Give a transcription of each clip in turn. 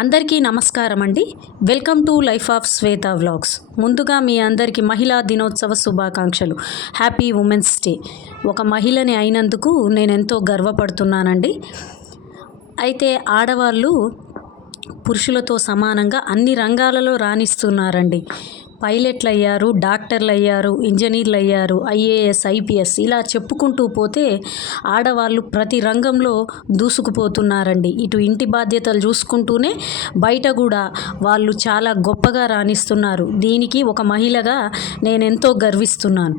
అందరికీ నమస్కారం అండి. Welcome to life of Shweta vlogs. ముందుగా మీ అందరికీ మహిళా దినోత్సవ శుభాకాంక్షలు. Happy women's day. ఒక మహిళని అయినందుకు నేను ఎంతో గర్వపడుతున్నానండి. అయితే ఆడవాళ్ళు పురుషులతో సమానంగా అన్ని రంగాలలో రాణిస్తున్నారండి. పైలట్లు అయ్యారు, డాక్టర్లు అయ్యారు, ఇంజనీర్లు అయ్యారు, ఐఏఎస్, ఐపీఎస్ ఇలా చెప్పుకుంటూ పోతే ఆడవాళ్ళు ప్రతి రంగంలో దూసుకుపోతున్నారండి. ఇటు ఇంటి బాధ్యతలు చూసుకుంటూనే బయట కూడా వాళ్ళు చాలా గొప్పగా రాణిస్తున్నారు. దీనికి ఒక మహిళగా నేను ఎంతో గర్విస్తున్నాను.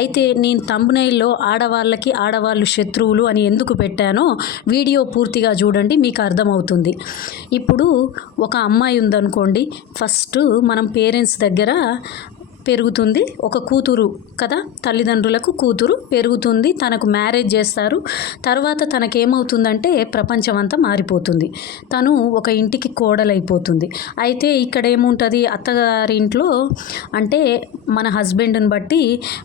అయితే నేను థంబ్నెయిల్లో ఆడవాళ్ళు శత్రువులు అని ఎందుకు పెట్టానో వీడియో పూర్తిగా చూడండి, మీకు అర్థమవుతుంది. ఇప్పుడు ఒక అమ్మాయి ఉందనుకోండి, ఫస్ట్ మనం పేరెంట్స్ దగ్గర పెరుగుతుంది. ఒక కూతురు కదా, తల్లిదండ్రులకు కూతురు పెరుగుతుంది, తనకు మ్యారేజ్ చేస్తారు. తర్వాత తనకేమవుతుందంటే ప్రపంచం అంతా మారిపోతుంది. తను ఒక ఇంటికి కోడలైపోతుంది. అయితే ఇక్కడ ఏముంటుంది, అత్తగారి ఇంట్లో అంటే మన హస్బెండ్ని బట్టి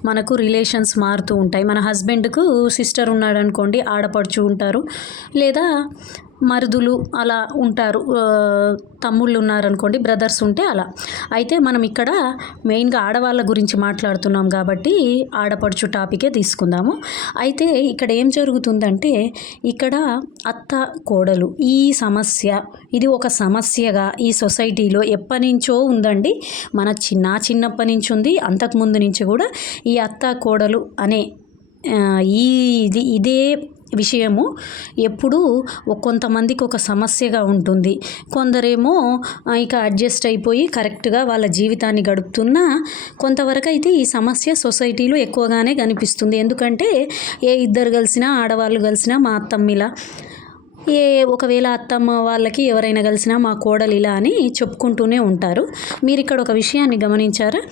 మనకు రిలేషన్స్ మారుతూ ఉంటాయి. మన హస్బెండ్కు సిస్టర్ ఉన్నాడనుకోండి, ఆడపడుచు ఉంటారు, లేదా మరుదులు అలా ఉంటారు, తమ్ముళ్ళు ఉన్నారనుకోండి, బ్రదర్స్ ఉంటే అలా. అయితే మనం ఇక్కడ మెయిన్గా ఆడవాళ్ళ గురించి మాట్లాడుతున్నాం కాబట్టి ఆడపడుచు టాపికే తీసుకుందాము. అయితే ఇక్కడ ఏం జరుగుతుందంటే, ఇక్కడ అత్త కోడలు ఈ సమస్య, ఇది ఒక సమస్యగా ఈ సొసైటీలో ఎప్పటి నుంచో ఉందండి. మన చిన్నప్పటి నుంచి ఉంది, అంతకుముందు నుంచి కూడా ఈ అత్త కోడలు అనే ఇదే విషయము ఎప్పుడూ కొంతమందికి ఒక సమస్యగా ఉంటుంది. కొందరేమో ఇక అడ్జస్ట్ అయిపోయి కరెక్ట్గా వాళ్ళ జీవితాన్ని గడుపుతున్నా, కొంతవరకు అయితే ఈ సమస్య సొసైటీలో ఎక్కువగానే కనిపిస్తుంది. ఎందుకంటే ఇద్దరు కలిసినా, ఆడవాళ్ళు కలిసినా మా అత్తమ్మిలా, ఒకవేళ అత్తమ్మ వాళ్ళకి ఎవరైనా కలిసినా మా కోడలు ఇలా అని చెప్పుకుంటూనే ఉంటారు. మీరు ఇక్కడ ఒక విషయాన్ని గమనించారా?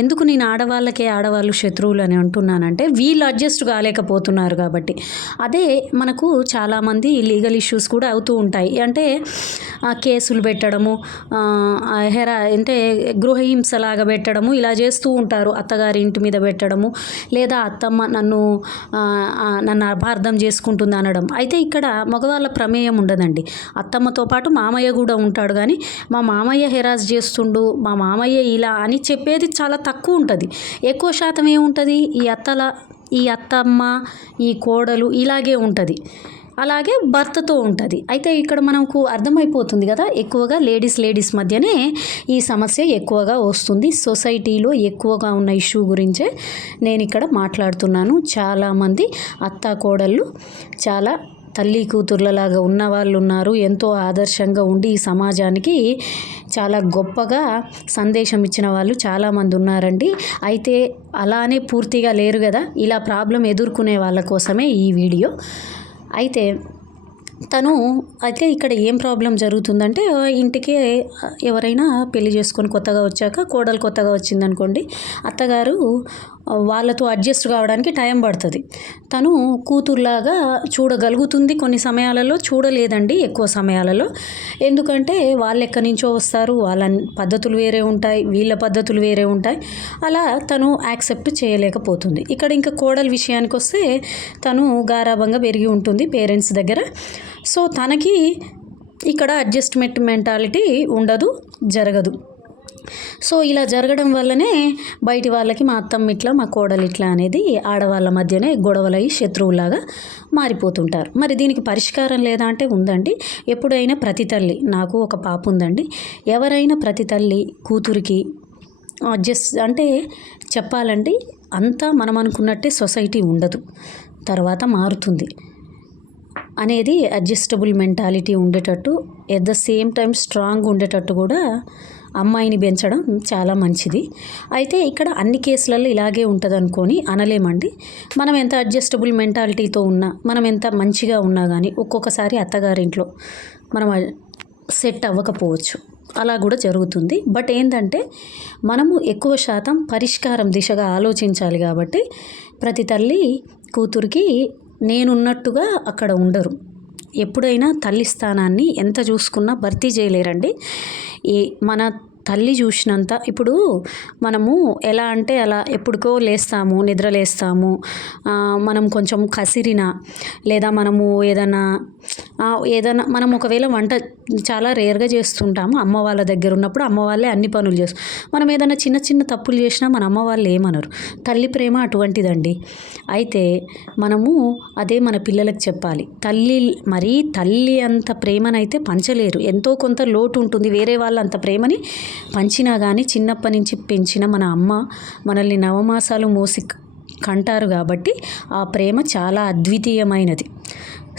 ఎందుకు నేను ఆడవాళ్ళు శత్రువులు అని అంటున్నానంటే, వీళ్ళు అడ్జస్ట్ కాలేకపోతున్నారు కాబట్టి. అదే మనకు చాలామంది లీగల్ ఇష్యూస్ కూడా అవుతూ ఉంటాయి. అంటే కేసులు పెట్టడము, అంటే గృహహింసలాగా పెట్టడము, ఇలా చేస్తూ ఉంటారు. అత్తగారి ఇంటి మీద పెట్టడము, లేదా అత్తమ్మ నన్ను అపార్థం చేసుకుంటుంది అనడం. అయితే ఇక్కడ మగవాళ్ళ ప్రమేయం ఉండదండి. అత్తమ్మతో పాటు మామయ్య కూడా ఉంటాడు, కానీ మా మామయ్య హెరాస్ చేస్తుండు, మా మామయ్య ఇలా అని చెప్పేది చాలా తక్కువ ఉంటుంది. ఎక్కువ శాతం ఏముంటుంది, ఈ అత్తమ్మ, ఈ కోడలు ఇలాగే ఉంటుంది. అలాగే భర్తతో ఉంటుంది. అయితే ఇక్కడ మనకు అర్థమైపోతుంది కదా, ఎక్కువగా లేడీస్ మధ్యనే ఈ సమస్య ఎక్కువగా వస్తుంది. సొసైటీలో ఎక్కువగా ఉన్న ఇష్యూ గురించే నేను ఇక్కడ మాట్లాడుతున్నాను. చాలామంది అత్త కోడళ్ళు చాలా తల్లి కూతుర్లలాగా ఉన్న వాళ్ళు ఉన్నారు. ఎంతో ఆదర్శంగా ఉండి ఈ సమాజానికి చాలా గొప్పగా సందేశం ఇచ్చిన వాళ్ళు చాలామంది ఉన్నారండి. అయితే అలానే పూర్తిగా లేరు కదా, ఇలా ప్రాబ్లం ఎదుర్కొనే వాళ్ళ కోసమే ఈ వీడియో. అయితే ఇక్కడ ఏం ప్రాబ్లం జరుగుతుందంటే, ఇంటికి ఎవరైనా పెళ్లి చేసుకొని కొత్తగా వచ్చాక, కోడలు కొత్తగా వచ్చిందనుకోండి, అత్తగారు వాళ్ళతో అడ్జస్ట్ కావడానికి టైం పడుతుంది. తను కూతుర్లాగా చూడగలుగుతుంది, కొన్ని సమయాలలో చూడలేదండి, ఎక్కువ సమయాలలో. ఎందుకంటే వాళ్ళు ఎక్కడి నుంచో వస్తారు, వాళ్ళ పద్ధతులు వేరే ఉంటాయి, వీళ్ళ పద్ధతులు వేరే ఉంటాయి. అలా తను యాక్సెప్ట్ చేయలేకపోతుంది. ఇక్కడ ఇంకా కోడలు విషయానికి వస్తే, తను గారాబంగా పెరిగి ఉంటుంది పేరెంట్స్ దగ్గర. సో తనకి ఇక్కడ అడ్జస్ట్మెంట్ మెంటాలిటీ ఉండదు, జరగదు. సో ఇలా జరగడం వల్లనే బయటి వాళ్ళకి మా అత్తమ్మ ఇట్లా, మా కోడలు ఇట్లా అనేది ఆడవాళ్ళ మధ్యనే గొడవలై శత్రువులాగా మారిపోతుంటారు. మరి దీనికి పరిష్కారం లేదా అంటే ఉందండి. ఎప్పుడైనా ప్రతి తల్లి, నాకు ఒక పాప ఉందండి, ఎవరైనా ప్రతి తల్లి కూతురికి అంటే చెప్పాలండి, అంతా మనం అనుకున్నట్టే సొసైటీ ఉండదు, తర్వాత మారుతుంది అనేది అడ్జస్టబుల్ మెంటాలిటీ ఉండేటట్టు, at the same time strong ఉండేటట్టు కూడా అమ్మాయిని పెంచడం చాలా మంచిది. అయితే ఇక్కడ అన్ని కేసులలో ఇలాగే ఉంటుంది అనుకొని అనలేమండి. మనం ఎంత అడ్జస్టబుల్ మెంటాలిటీతో ఉన్నా, మనం ఎంత మంచిగా ఉన్నా కానీ ఒక్కొక్కసారి అత్తగారింట్లో మనం సెట్ అవ్వకపోవచ్చు, అలా కూడా జరుగుతుంది. బట్ ఏంటంటే, మనము ఎక్కువ శాతం పరిష్కారం దిశగా ఆలోచించాలి. కాబట్టి ప్రతి తల్లి కూతురికి నేనున్నట్టుగా అక్కడ ఉండరు. ఎప్పుడైనా తల్లి స్థానాన్ని ఎంత చూసుకున్నా భర్తీ చేయలేరండి. మన తల్లి చూసినంత ఇప్పుడు మనము ఎలా అంటే అలా ఎప్పుడుకో లేస్తాము, నిద్రలేస్తాము. మనం కొంచెం కసిరిన లేదా మనము ఏదైనా మనం ఒకవేళ వంట చాలా రేర్గా చేస్తుంటాము. అమ్మ వాళ్ళ దగ్గర ఉన్నప్పుడు అమ్మ వాళ్ళే అన్ని పనులు చేస్తారు. మనం ఏదైనా చిన్న చిన్న తప్పులు చేసినా మన అమ్మ వాళ్ళు ఏమనరు. తల్లి ప్రేమ అటువంటిదండి. అయితే మనము అదే మన పిల్లలకు చెప్పాలి. తల్లి అంత ప్రేమనైతే పంచలేరు. ఎంతో కొంత లోటు ఉంటుంది. వేరే వాళ్ళ అంత ప్రేమని పంచినా కానీ చిన్నప్పటి నుంచి పెంచిన మన అమ్మ మనల్ని నవమాసాలు మోసి కంటారు కాబట్టి ఆ ప్రేమ చాలా అద్వితీయమైనది.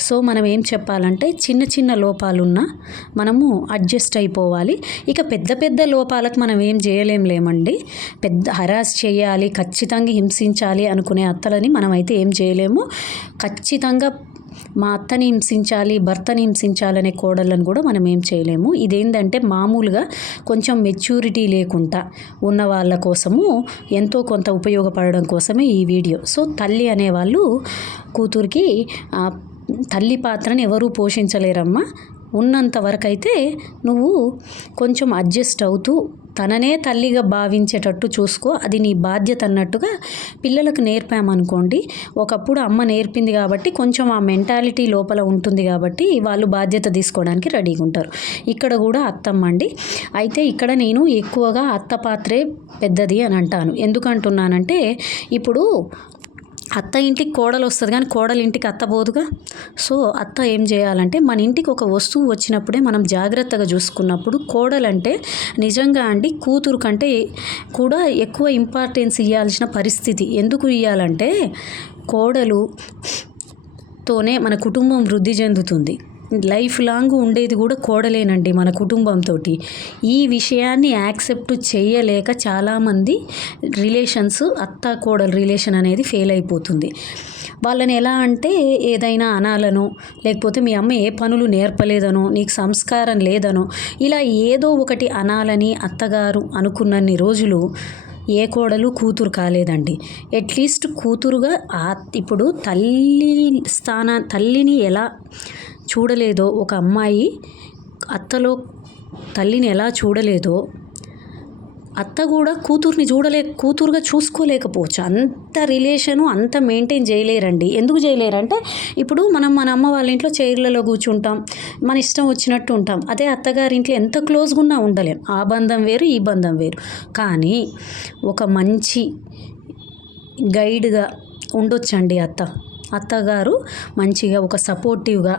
సో మనం ఏం చెప్పాలంటే చిన్న చిన్న లోపాలున్నా మనము అడ్జస్ట్ అయిపోవాలి. ఇక పెద్ద పెద్ద లోపాలకు మనం ఏం చేయలేంలేమండి. పెద్ద హరాస్ చేయాలి, ఖచ్చితంగా హింసించాలి అనుకునే అత్తలని మనమైతే ఏం చేయలేము. ఖచ్చితంగా మా అత్తని హింసించాలి, భర్తని హింసించాలనే కోడళ్ళను కూడా మనం ఏం చేయలేము. ఇదేంటంటే మామూలుగా కొంచెం మెచ్యూరిటీ లేకుండా ఉన్న వాళ్ళ కోసము ఎంతో కొంత ఉపయోగపడడం కోసమే ఈ వీడియో. సో తల్లి అనేవాళ్ళు కూతురికి తల్లి పాత్రని ఎవరూ పోషించలేరమ్మా. ఉన్నంత వరకు అయితే నువ్వు కొంచెం అడ్జస్ట్ అవుతూ తననే తల్లిగా భావించేటట్టు చూసుకో. అది నీ బాధ్యత అన్నట్టుగా పిల్లలకు నేర్పామనుకోండి. ఒకప్పుడు అమ్మ నేర్పింది కాబట్టి కొంచెం ఆ మెంటాలిటీ లోపల ఉంటుంది కాబట్టి వాళ్ళు బాధ్యత తీసుకోవడానికి రెడీగా ఉంటారు. ఇక్కడ కూడా అత్తమ్మ అండి. అయితే ఇక్కడ నేను ఎక్కువగా అత్త పాత్రే పెద్దది అని అంటాను. ఎందుకంటున్నానంటే ఇప్పుడు అత్త ఇంటికి కోడలు వస్తుంది కానీ కోడలు ఇంటికి అత్త పోదుగా. సో అత్త ఏం చేయాలంటే మన ఇంటికి ఒక వస్తువు వచ్చినప్పుడే మనం జాగ్రత్తగా చూసుకున్నప్పుడు కోడలంటే నిజంగా అండి కూతురు కంటే కూడా ఎక్కువ ఇంపార్టెన్స్ ఇవ్వాల్సిన పరిస్థితి. ఎందుకు ఇవ్వాలంటే కోడలుతోనే మన కుటుంబం వృద్ధి చెందుతుంది. లైఫ్ లాంగ్ ఉండేది కూడా కోడలేనండి మన కుటుంబంతో. ఈ విషయాన్ని యాక్సెప్ట్ చేయలేక చాలామంది రిలేషన్స్ అత్త కోడలు రిలేషన్ అనేది ఫెయిల్ అయిపోతుంది. వాళ్ళని ఎలా అంటే ఏదైనా అనాలనో లేకపోతే మీ అమ్మ ఏ పనులు నేర్పలేదనో నీకు సంస్కారం లేదనో ఇలా ఏదో ఒకటి అనాలని అత్తగారు అనుకున్నన్ని రోజులు ఏ కోడలు కూతురు కాలేదండి. అట్లీస్ట్ కూతురుగా ఇప్పుడు తల్లిని ఎలా చూడలేదో ఒక అమ్మాయి అత్తలో తల్లిని ఎలా చూడలేదో అత్త కూడా కూతురుగా చూసుకోలేకపోవచ్చు. అంత రిలేషను అంత మెయింటైన్ చేయలేరండి. ఎందుకు చేయలేరంటే ఇప్పుడు మనం మన అమ్మ వాళ్ళ ఇంట్లో చైర్లలో కూర్చుంటాం, మన ఇష్టం వచ్చినట్టు ఉంటాం. అదే అత్తగారింట్లో ఎంత క్లోజ్గా ఉన్నా ఉండలేం. ఆ బంధం వేరు, ఈ బంధం వేరు. కానీ ఒక మంచి గైడ్గా ఉండొచ్చండి అత్తగారు మంచిగా ఒక సపోర్టివ్గా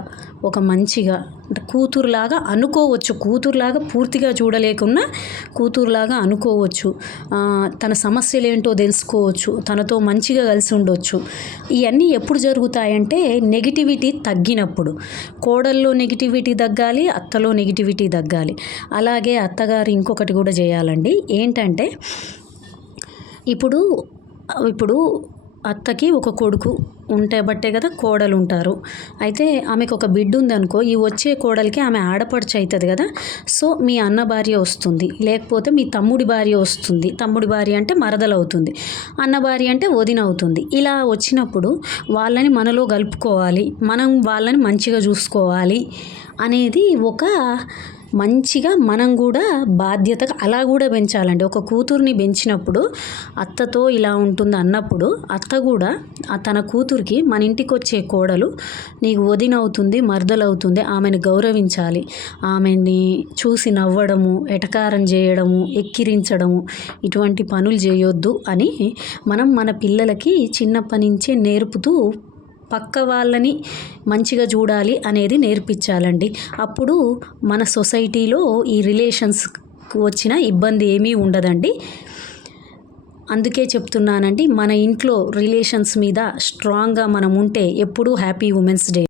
ఒక మంచిగా అంటే కూతురులాగా అనుకోవచ్చు. కూతురులాగా పూర్తిగా చూడలేకున్నా కూతురులాగా అనుకోవచ్చు. తన సమస్యలు ఏంటో తెలుసుకోవచ్చు. తనతో మంచిగా కలిసి ఉండొచ్చు. ఇవన్నీ ఎప్పుడు జరుగుతాయంటే నెగిటివిటీ తగ్గినప్పుడు. కోడల్లో నెగిటివిటీ తగ్గాలి, అత్తలో నెగిటివిటీ తగ్గాలి. అలాగే అత్తగారు ఇంకొకటి కూడా చేయాలండి. ఏంటంటే ఇప్పుడు అత్తకి ఒక కొడుకు ఉంటే బట్టే కదా కోడలు ఉంటారు. అయితే ఆమెకు ఒక బిడ్డ ఉందనుకో, ఈ వచ్చే కోడలికి ఆమె ఆడపడుచు అవుతుంది కదా. సో మీ అన్న భార్య వస్తుంది, లేకపోతే మీ తమ్ముడి భార్య వస్తుంది. తమ్ముడి భార్య అంటే మరదలు అవుతుంది, అన్న భార్య అంటే వదిన అవుతుంది. ఇలా వచ్చినప్పుడు వాళ్ళని మనలో కలుపుకోవాలి, మనం వాళ్ళని మంచిగా చూసుకోవాలి అనేది ఒక మంచిగా మనం కూడా బాధ్యతగా అలా కూడా పెంచాలండి. ఒక కూతుర్ని పెంచినప్పుడు అత్తతో ఇలా ఉంటుంది అన్నప్పుడు అత్త కూడా తన కూతురికి మన ఇంటికి వచ్చే కోడలు నీకు వదిన అవుతుంది, మరదలు అవుతుంది, ఆమెను గౌరవించాలి. ఆమెని చూసి నవ్వడము, ఎటకారం చేయడము, ఎక్కిరించడము ఇటువంటి పనులు చేయొద్దు అని మనం మన పిల్లలకి చిన్నప్పటి నుంచే నేర్పుతూ పక్క వాళ్ళని మంచిగా చూడాలి అనేది నేర్పించాలండి. అప్పుడు మన సొసైటీలో ఈ రిలేషన్స్కి వచ్చిన ఇబ్బంది ఏమీ ఉండదండి. అందుకే చెప్తున్నానండి, మన ఇంట్లో రిలేషన్స్ మీద స్ట్రాంగ్గా మనం ఉంటే ఎప్పుడూ హ్యాపీ ఉమెన్స్ డే.